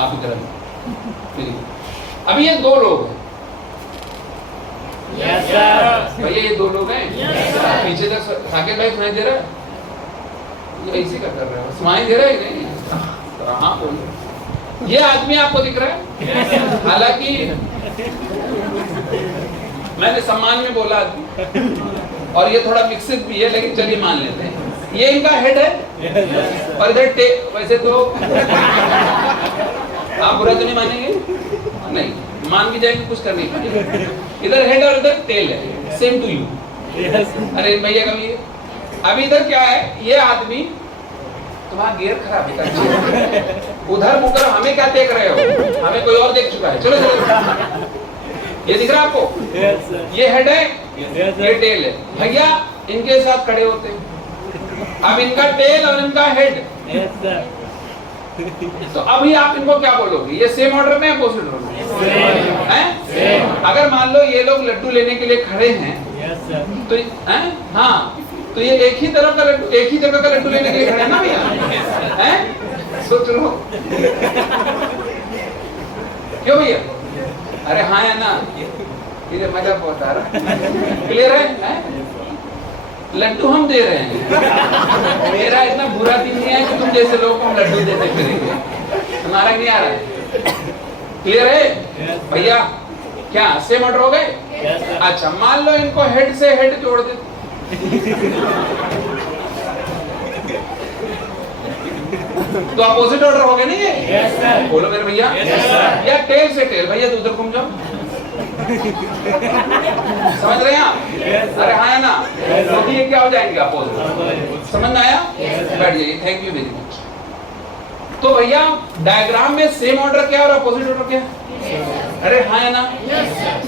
आप इधर अभी ये दो लोग हैं। Yes sir. भैया ये दो लोग हैं। पीछे तक साकेत भाई सुनाई दे रहा है? ये ऐसे का कर रहे हो, सुनाई दे रहा है कि नहीं? हाँ बोलो। ये आदमी आपको दिख रहा है? हालांकि मैंने सम्मान में बोला और ये थोड़ा विकसित भी है, लेकिन चलिए मान लेते हैं ये इनका हेड है और इधर वैसे तो आप बुरा तो नहीं मानेंगे? नहीं, मान भी जाएंगे, कुछ कर नहीं पाएंगे। इधर हेड और इधर टेल है, सेम टू यू। अरे भैया कभी अभी इधर क्या है, ये आदमी तुम्हारा गियर खराब है, उधर मुकर हमें क्या देख रहे हो? हमें कोई और देख चुका है। चलो चलो, ये दिख रहा है आपको? ये हेड है, ये टेल है। भैया इनके साथ खड़े होते हैं, अब इनका टेल और इनका हेड। तो अभी आप इनको क्या बोलोगे? ये सेम ऑर्डर में, अपोजिट ऑर्डर में हैं? अगर मान लो ये लोग लड्डू लेने के लिए खड़े हैं तो हाँ, तो ये एक ही तरफ का लड्डू, एक ही जगह का लड्डू लेने के लिए खड़े हैं ना भैया? हैं? सोच लो क्यों भैया? अरे हाँ है ना, ये मजा बता रहा। क्लियर है? लड्डू हम दे रहे हैं, मेरा इतना बुरा दिन नहीं है कि तुम जैसे लोगों को हम लड्डू देते फिरेंगे। तुम्हारा नहीं आ रहा है? क्लियर है भैया? क्या सेम ऑर्डर हो गए? अच्छा, मान लो इनको हेड से हेड जोड़ दे, तो अपोजिट ऑर्डर हो गए नहीं ये? बोलो मेरे भैया। या टेल से टेल, भैया तो उधर घूम जाओ। समझ रहे हैं आप? अरे हाँ है ना, तो ये क्या हो जाएंगे? अपोजिट। समझ में आया? बैठ जाइए, थैंक यू वेरी मच। तो भैया डायग्राम में सेम ऑर्डर क्या और अपोजिट ऑर्डर क्या? अरे हाँ है ना?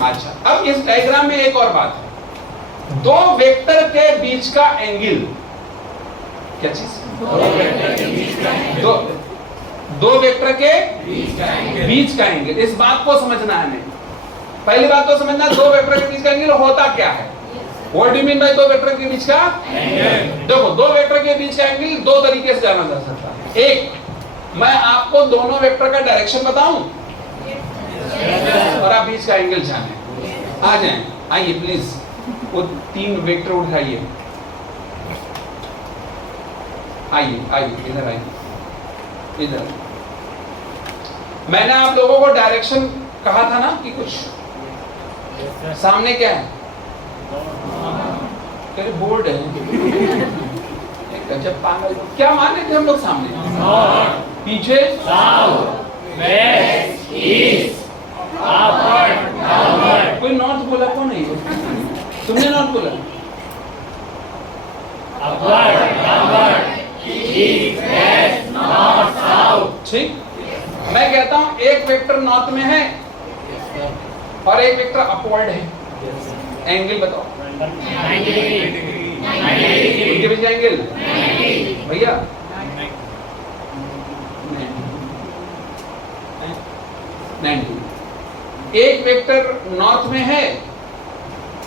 अच्छा, अब इस डायग्राम में एक और बात है, दो वेक्टर के बीच का एंगल, क्या चीज? दो वेक्टर के बीच का एंगल, इस बात को समझना है हमें। पहली बात तो समझना, दो वेक्टर के बीच का एंगल होता क्या है? What do you mean by दो वेक्टर के बीच का एंगल? देखो, दो वेक्टर के बीच का एंगल दो तरीके से जाना जा सकता है। एक, मैं आपको दोनों वेक्टर का डायरेक्शन बताऊं और आप बीच का एंगल जाने। आ जाएं, आइए प्लीज, वो तीन वेक्टर उठाइए, आइए आइए इधर आइए, इधर। मैंने आप लोगों को डायरेक्शन कहा था ना कि कुछ सामने क्या है? तेरे बोर्ड है। गजब पागल, क्या मान रहे थे हम लोग? सामने, पीछे, वेस्ट, ईस्ट, अपवर्ड, डाउनवर्ड। कोई नॉर्थ बोला? कौन नहीं? तुमने नॉर्थ बोला? Upward, downward, east, west, north, south. ठीक, मैं कहता हूं एक वेक्टर नॉर्थ में है और एक वेक्टर अपवर्ड है। एंगल बताओ, उनके बीच एंगल भैया 90। एक वेक्टर नॉर्थ में है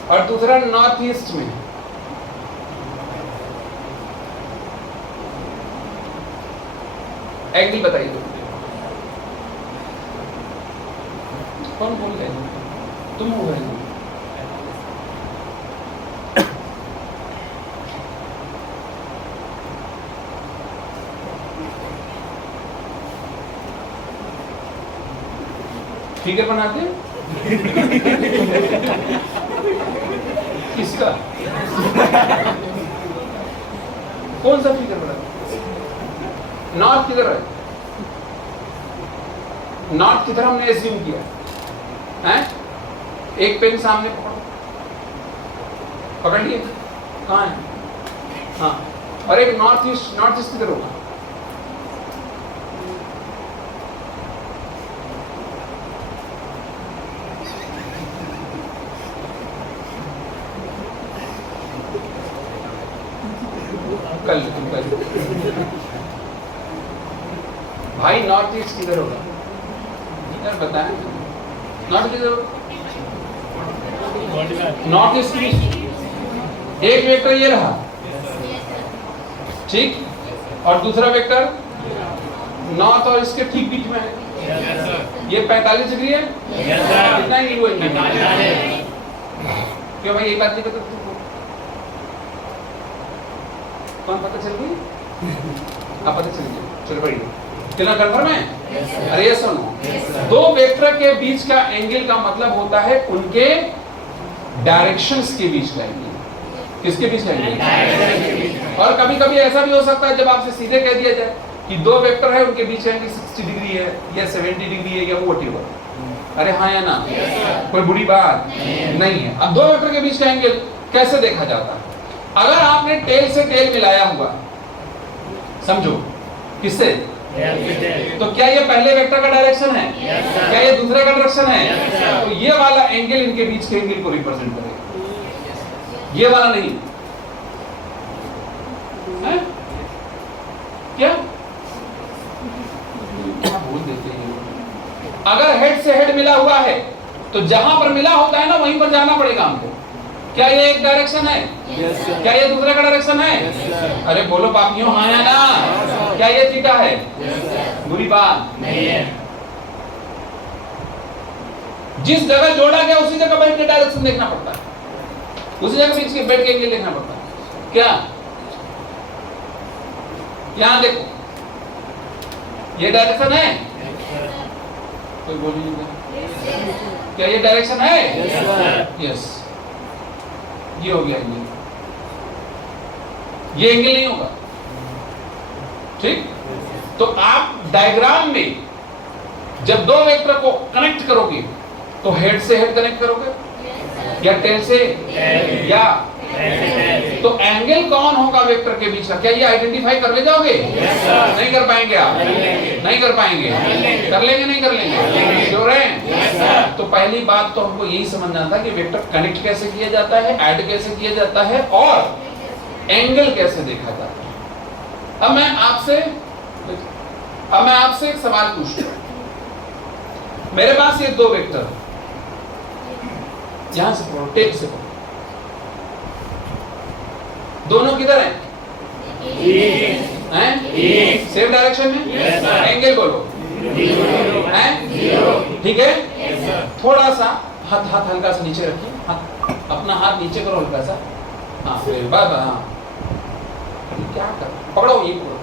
और दूसरा नॉर्थ ईस्ट में है। एंगल बताइए दो। कौन बोल रहे हैं? तुम हो गए। फिगर बनाते हैं? किसका? कौन सा फिगर बनाते? नॉर्थ किधर है? नॉर्थ किधर हमने एज्यूम किया है? एक पेन सामने पकड़ो, पकड़ लिए, कहाँ है? हाँ, और एक नॉर्थ ईस्ट किधर होगा? कल भाई नॉर्थ ईस्ट किधर होगा? इधर बताएं, नॉर्थ किधर होगा? नॉर्थ ईस्ट की एक वेक्टर ये रहा, ठीक, और दूसरा वेक्टर नॉर्थ और इसके ठीक बीच में है। Yes, sir. ये 45 डिग्री है। Yes, sir. कितना एंगल हुआ इनके बीच? 45. क्यों भाई, ये बात नहीं पता तुमको? कौन पता चल गई? आप पता चल गई, चल बढ़िया। कितना कंफर्म है? Yes, sir. अरे ये सुनो, Yes, sir. दो वेक्टर के बीच का एंगल का मतलब होता है उनके डायरेक्शंस के बीच का एंगल। किसके बीच का एंगल? Direction के बीच में. और कभी कभी ऐसा भी हो सकता है जब आपसे सीधे कह दिया जाए कि दो वेक्टर है, उनके बीच एंगल 60 डिग्री है या 70 डिग्री है या व्हाटएवर। अरे हाँ या ना? Yes, sir. कोई बुरी बात नहीं है। अब दो वेक्टर के बीच का एंगल कैसे देखा जाता है? अगर आपने टेल से टेल मिलाया हुआ, समझो किससे, Yes, sir. तो क्या ये पहले वेक्टर का डायरेक्शन है? Yes, sir. क्या ये दूसरे का डायरेक्शन है? Yes, sir. तो ये वाला एंगल इनके बीच के एंगल को रिप्रेजेंट करेगा, ये वाला नहीं है? क्या क्या बोल देते हैं? अगर हेड से हेड मिला हुआ है तो जहां पर मिला होता है ना वहीं पर जाना पड़ेगा हमको। क्या ये एक डायरेक्शन है? Yes, sir. क्या ये दूसरे का डायरेक्शन है? Yes, sir. अरे बोलो पापियों, हाँ या ना? क्या ये थीटा है? Yes, sir. बुरी बात नहीं है. जिस जगह जोड़ा गया उसी जगह बैठ के डायरेक्शन देखना पड़ता है, उसी जगह बीच के बैठ के एंगल देखना पड़ता है। क्या यहां देखो, ये डायरेक्शन है? Yes, sir. कोई बोल ही नहीं रहा। क्या ये डायरेक्शन है? Yes, sir. यस, ये हो गया एंगल, ये एंगल नहीं होगा। ठीक, तो आप डायग्राम में जब दो वेक्टर को कनेक्ट करोगे तो हेड से हेड कनेक्ट करोगे या टेल से Tail. या Tail. तो एंगल कौन होगा वेक्टर के बीच का, क्या ये आइडेंटिफाई कर ले जाओगे? Yes, sir. नहीं कर पाएंगे आप? कर लेंगे. नहीं कर पाएंगे? लेंगे. कर लेंगे नहीं कर लेंगे? लेंगे. श्योर हैं? Yes, sir. तो पहली बात तो हमको यही समझना था कि वेक्टर कनेक्ट कैसे किया जाता है, ऐड कैसे किया जाता है और एंगल कैसे देखा जाता है। अब मैं आपसे एक सवाल पूछता हूं। मेरे पास ये दो वेक्टर, यहां से पढ़ो, टेप से पढ़ो, दोनों किधर हैं? East. हैं? East. सेम डायरेक्शन में? Yes, sir. एंगल बोलो। Zero. हैं? Zero. ठीक है? Yes, sir. थोड़ा सा हाथ हल्का सा नीचे रखिए, अपना हाथ नीचे करो हल्का सा। हाँ फिर बस, हाँ क्या कर, पकड़ो ये पकड़ो।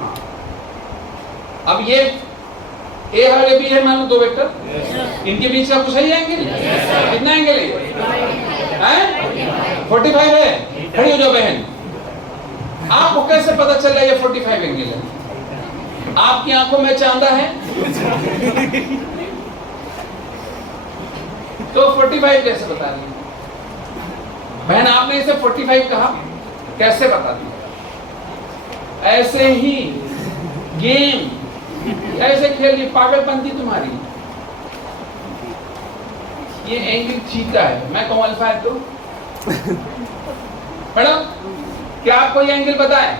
हाँ। अब ये ए है और बी है, मान लो दो वेक्टर, Yes, sir. इनके बीच का कुछ है एंगल? Yes, sir. कितना एंगल है? हैं? 45 है। खड़ी हो जाओ बहन। आपको कैसे पता चल रहा है ये 45 एंगल है? आपकी आंखों में चांदा है तो 45 कैसे बता रही है? बहन आपने इसे 45 कहा, कैसे बता दिया? ऐसे ही गेम ऐसे खेल रही, पागलपंती तुम्हारी। ये एंगल थीटा है, मैं कहूं अल्फा है तो मैडम क्या आपको ये एंगल पता है?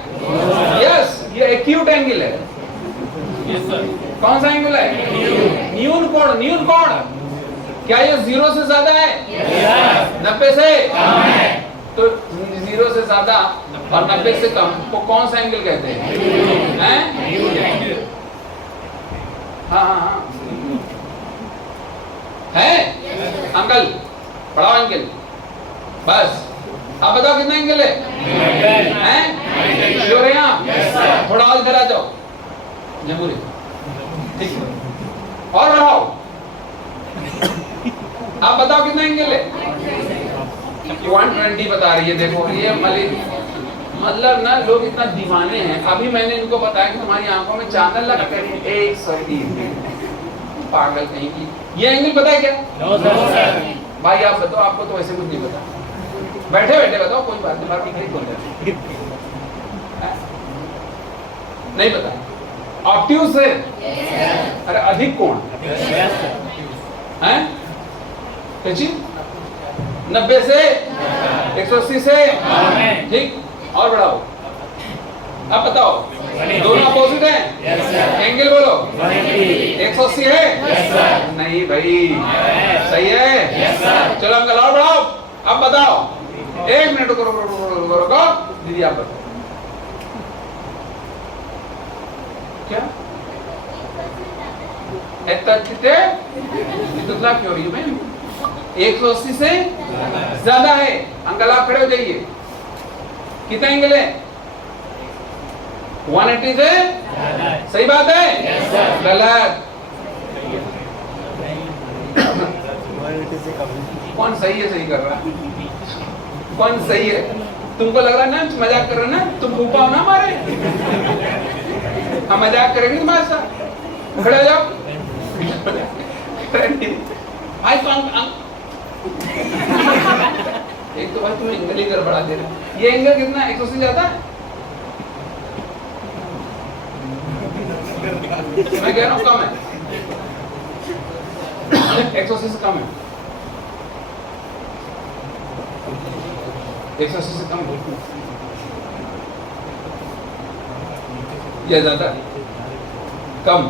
यस, ये एक्यूट एंगल है। Yes, sir. कौन सा एंगल है? न्यून कोण। न्यून कोण क्या ये 0 से ज्यादा है? Yes. 90 से कम है. तो 0 से ज्यादा और 90 से कम को कौन सा एंगल कहते हैं? हैं? हाँ हाँ हाँ है अंकल, पढ़ाओ एंगल बस। आप बताओ कितना एंगल है? हैं? श्योर है आप? Yes, sir. थोड़ा और इधर आ जाओ, जमूरी ठीक है, और बढ़ाओ। आप बताओ कितना एंगल है? 120 बता रही है। देखो ये मतलब ना लोग इतना दीवाने हैं। अभी मैंने इनको बताया कि तुम्हारी आंखों में चांदल लगा कर 130 पागल कहीं की। ये एंगल पता है क्या? No, sir. भाई आप बताओ, आपको तो वैसे कुछ नहीं पता। बैठे बैठे बताओ, कोई बात नहीं, बाकी कहीं बोल रहे नहीं पता। ऑब्ट्यूज है? अरे अधिक कोण Yes, sir. हैं? कैची 90 से 180 से ठीक, और बढ़ाओ। अब बताओ दोनों अपोजिट हैं? Yes, sir. एंगल बोलो। 180. 180 है? Yes, sir. नहीं भाई, सही है? Yes, sir. चलो अंकल और बढ़ाओ। अब बताओ, 1 मिनट रुको रुको रुको रुको रुको, दीदी आप बताओ क्या कितने दुतला क्यों रही है बहन? 180 से ज्यादा है। अंकल आप खड़े हो जाइए। कितना एंगल है? 180 से सही बात है? गलत। कौन सही है? सही कर रहा है? कौन सही है? तुमको लग रहा है ना मजाक कर रहे ना? तुम फूफा हो ना हमारे? हम मजाक करेंगे तुम्हारे साथ। खड़े हो जाओ। भाई तो एक तो भाई तुम एंगल ही गड़बड़ा दे रहे। ये एंगल कितना? 180 से ज्यादा है? मैं कह रहा हूँ कम है। 180 से कम है। 180 से कम है या ज्यादा? कम।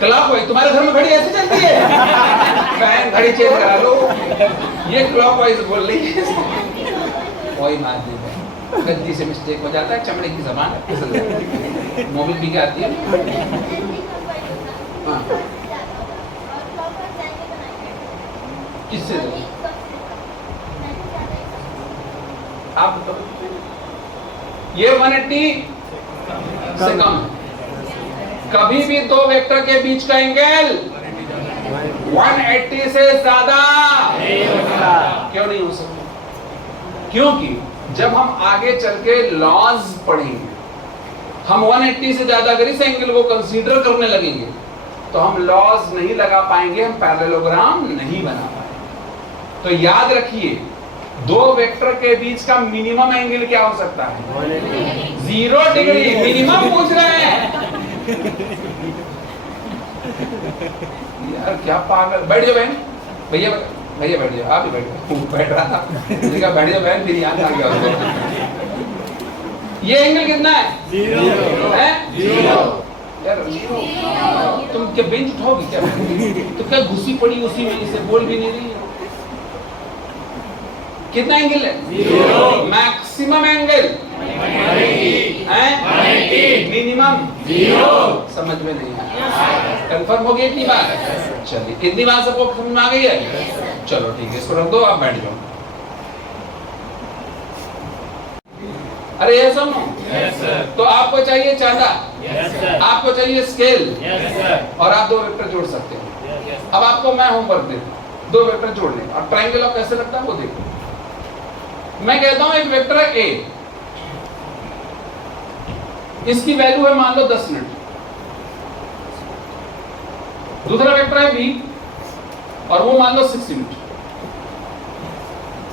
क्लॉक वाइज तुम्हारे घर में घड़ी ऐसे चलती है? बहन घड़ी चेंज करा लो। ये क्लॉक वाइज बोल रही है। वही मार दी गलती से मिस्टेक हो जाता है। चमड़े की जबान मोबिल भी क्या आती है। हाँ। किससे? आप ये 180 से कम है। कभी भी दो वेक्टर के बीच का एंगल 180 से ज्यादा क्यों नहीं हो सकता? क्योंकि जब हम आगे चल के लॉज पढ़ेंगे, हम 180 से ज्यादा अगर इस एंगल को कंसीडर करने लगेंगे तो हम लॉज नहीं लगा पाएंगे, हम पैरेललोग्राम नहीं बना पाएंगे। तो याद रखिए, दो वेक्टर के बीच का मिनिमम एंगल क्या हो सकता है? 0 डिग्री। मिनिमम पूछ रहे हैं यार, क्या पागल। बैठ जाओ बहन। भैया भैया बैठ जाओ। आप ही बैठ जाओ। बैठ रहा था, मैंने कहा बैठ जाओ बहन, फिर याद आ गया। ये एंगल कितना है? 0 है। 0 यार 0। तुम क्या बेंच उठाओगी क्या? तो क्या घुसी पड़ी उसी में, इसे बोल भी नहीं रही है। कितना एंगल है? 0। मैक्सिमम एंगल है? मिनिमम 0। समझ में नहीं आया? कंफर्म हो गई इतनी बात? चलिए, इतनी बात सबको समझ में आ गई है? चलो ठीक है, इसको रख दो, आप बैठ जाओ। अरे ये सुनो, तो आपको चाहिए चांदा, आपको चाहिए स्केल, और आप दो वेक्टर जोड़ सकते हैं। अब आपको मैं होमवर्क दे, दो वेक्टर जोड़ने, और ट्रायंगल आप कैसे लगता है वो देखो। मैं कहता हूं एक वेक्टर है ए, इसकी वैल्यू है मान लो 10 यूनिट। दूसरा वेक्टर है बी और वो मान लो 6 यूनिट,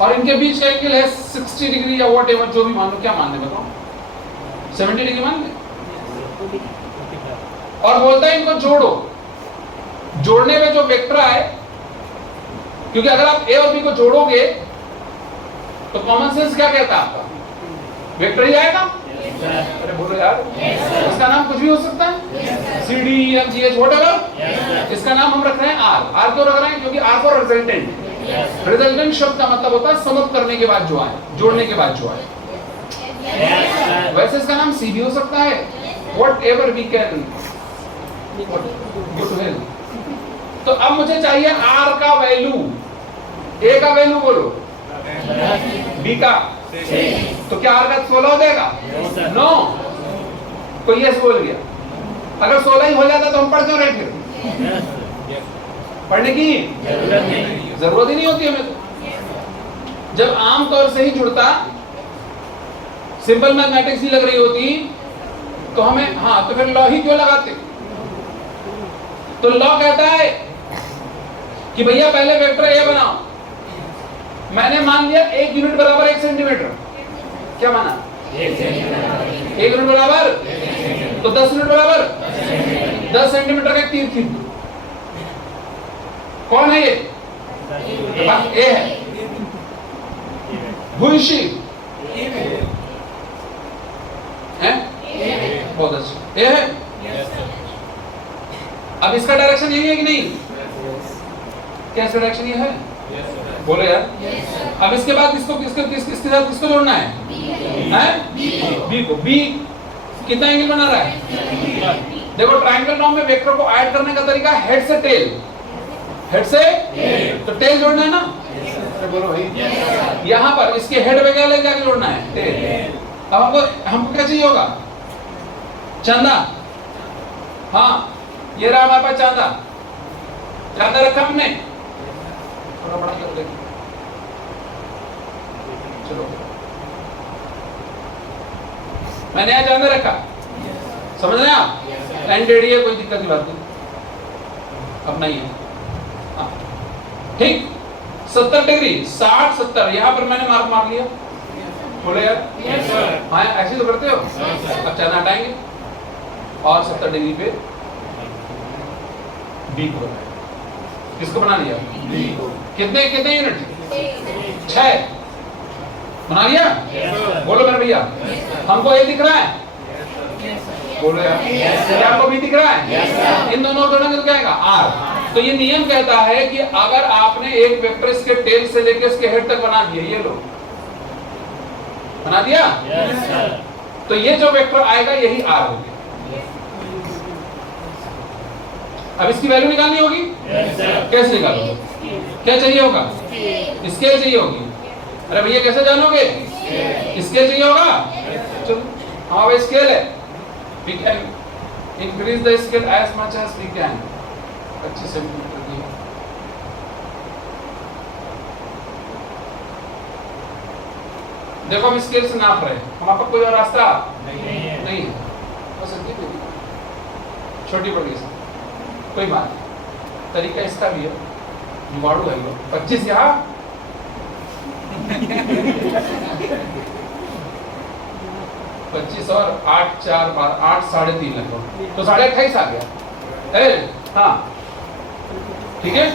और इनके बीच का एंगल है 60 डिग्री या वॉट एवर, जो भी मान लो। क्या मान ले बताओ? 70 डिग्री मान ले। और बोलता है इनको जोड़ो। जोड़ने में जो वेक्टर आए, क्योंकि अगर आप ए और बी को जोड़ोगे तो कॉमन सेंस क्या कहता है आपका? वेक्टर ही आएगा। अरे बोलो यार, इसका नाम कुछ भी हो सकता है, C D F G H whatever. इसका नाम हम रख रहे हैं आर। आर क्यों रख रहे हैं? क्योंकि आर फॉर रिजल्टेंट। रिजल्टेंट शब्द का मतलब होता है समअप करने के बाद जो आए, जोड़ने के बाद जो आए। वैसे इसका नाम सी भी हो सकता है, वॉट एवर वी कैन। तो अब मुझे चाहिए आर का वैल्यू, ए का वैल्यू बोलो, बी का। तो क्या आर का 16 हो जाएगा? नो। तो यस बोल गया। अगर 16 ही हो जाता तो हम पढ़ क्यों रहे फिर? पढ़ने की जरूरत ही नहीं होती हमें। तो जब आमतौर से ही जुड़ता, सिंपल मैथमेटिक्स ही लग रही होती, तो हमें हाँ, तो फिर लॉ ही क्यों लगाते? तो लॉ कहता है कि भैया पहले वेक्टर ए बनाओ। मैंने मान लिया 1 यूनिट बराबर 1 सेंटीमीटर। क्या माना? 1 यूनिट बराबर, तो 10 यूनिट बराबर 10 सेंटीमीटर का तीर खींच। कौन है ये? ए है। भूषी है, बहुत अच्छा। ए है। अब इसका डायरेक्शन यही है कि नहीं? क्या इसका डायरेक्शन ये है? बोलो यार। अब इसके बाद इसको किसके साथ किसको जोड़ना है? बी को। बी कितना एंगल बना रहा है? देखो ट्रायंगल नॉर्म में वेक्टर को ऐड करने का तरीका हेड से टेल, हेड से तो टेल जोड़ना है ना, बोलो भाई। यहाँ पर इसके हेड पे क्या ले जाके जोड़ना है? टेल। अब हमको क्या चाहिए होगा? चांदा। हाँ ये रहा हमारे पास चांदा, चांदा रखा हमने, थोड़ा बड़ा कर दे, चलो मैंने यहाँ चांदा रखा, समझ रहे हैं आप? एंडेड है, कोई दिक्कत की बात नहीं, अपना ही है। हाँ ठीक, 70 डिग्री 60 70 यहाँ पर मैंने मार्क मार लिया, बोले यार हाँ ऐसे तो करते हो। अब चांदा हटाएंगे और 70 डिग्री पे बी को किसको बना लिया? कितने कितने यूनिट? 6 बना लिया। बोलो मेरे भैया, हमको ये दिख रहा है? बोलो यार, क्या आपको भी दिख रहा है? इन दोनों दोनों क्या आएगा? आर। तो ये नियम कहता है कि अगर आपने एक वेक्टर इसके टेल से लेकर इसके हेड तक बना दिया, ये लो बना दिया, तो ये जो वेक्टर आएगा यही आर हो गया। अब इसकी वैल्यू निकालनी होगी। कैसे निकालोगे? क्या चाहिए होगा? स्केल चाहिए होगी। अरे भैया कैसे जानोगे? स्केल चाहिए होगा। चलो हाँ भाई स्केल है, we can increase the scale as much as we can। 25 centimetre की देखो हम स्केल से नाप रहे हैं, हमारे पास कोई और रास्ता नहीं है, बस इतनी छोटी बड़ी सी कोई बात नहीं। तरीका इसका भी है, जुगाड़ू है लो 25 यहाँ 25 और 8 4 8 3.5 लगभग, तो 28.5 आ गया। हाँ ठीक है,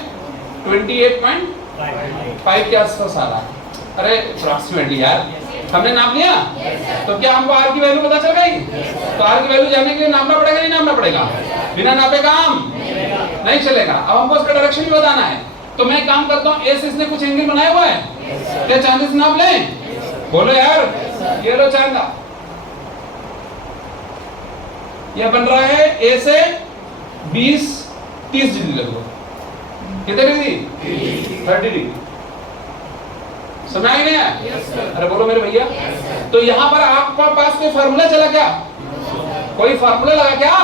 28.5 के आसपास आ रहा है। अरे अप्रॉक्सीमेटली यार हमने नाप लिया, तो क्या हमको आर की वैल्यू पता चल गई? तो आर की वैल्यू जानने के लिए नापना पड़ेगा, नहीं नापना पड़ेगा? बिना नापे काम नहीं चलेगा। अब हमको उसका डायरेक्शन भी बताना है, तो मैं काम करता हूँ, ए से इसने कुछ एंगल बनाया हुआ है, क्या चांदा से नाप लें? बोलो यार, ये लो चांदा, यह बन रहा है ए से 20-30 डिग्री लगभग। कितने डिग्री? 30 डिग्री। समझ आ गया? अरे बोलो मेरे भैया। तो यहाँ पर आपके पास कोई फार्मूला चला क्या? कोई फार्मूला लगा क्या?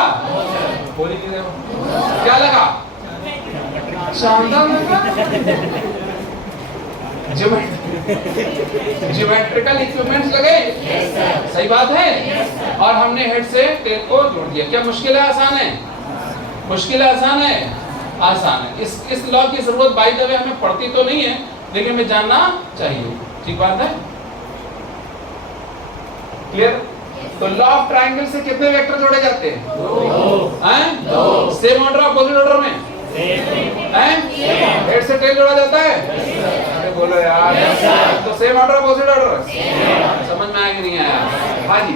बोली क्या लगा? शानदार लगा, ज्योमेट्रिकल इक्विपमेंट्स लगे। सही बात है। और हमने हेड से टेल को जोड़ दिया। क्या मुश्किल है आसान है? मुश्किल है आसान है? आसान है। इस लॉ की जरूरत बाय द वे हमें पड़ती तो नहीं है, लेकिन हमें जानना चाहिए। ठीक बात है? क्लियर? तो लॉ ऑफ ट्रायंगल से कितने वेक्टर जोड़े जाते हैं? 2। सेम ऑर्डर अपोजिट ऑर्डर में? हेड से टेल जोड़ा जाता है? अरे बोलो यार, तो सेम ऑर्डर अपोजिट ऑर्डर समझ में आया कि नहीं आया? हाँ जी।